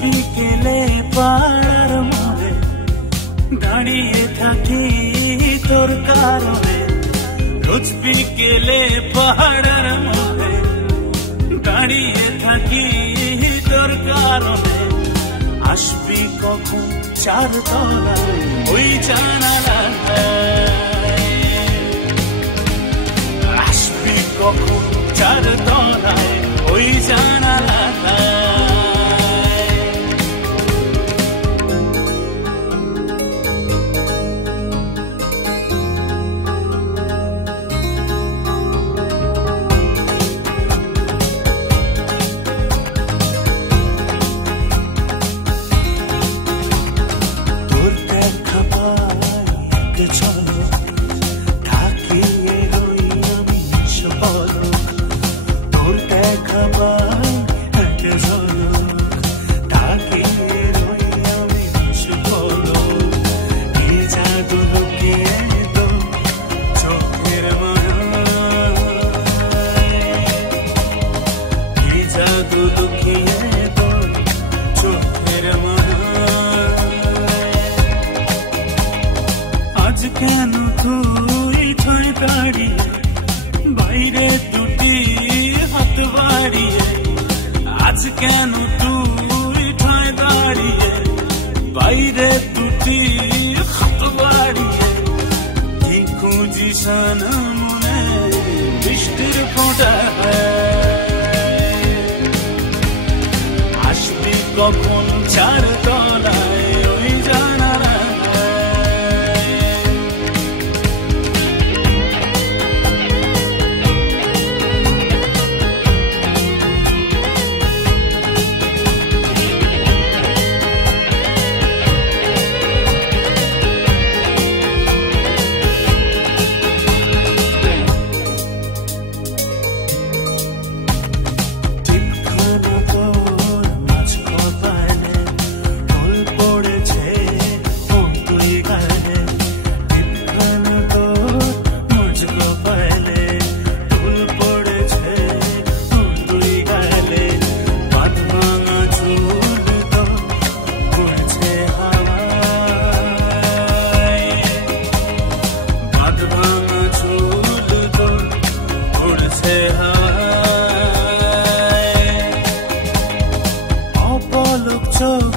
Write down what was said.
বিকেলে পাড়ার মোড়ে দাঁড়িয়ে থাকি তোর কারণে, রোজ বিকেলে পাড়ার মোড়ে দাঁড়িয়ে থাকি তোর কারণে। আসবি কখন চারতলা ওই জানালায়, আসবি কখন চারতলায় ওই জানালায়। কেন তুই ঠায় দাঁড়িয়ে বাইরে দুটি হাত বাড়িয়ে, আজ কেন তুই ঠায় দাঁড়িয়ে বাইরে দুটি হাত বাড়িয়ে। কি খুঁজিস না মনে বৃষ্টির ফোঁটা, আসবি কখন চারতলায় ওই জানালায়। So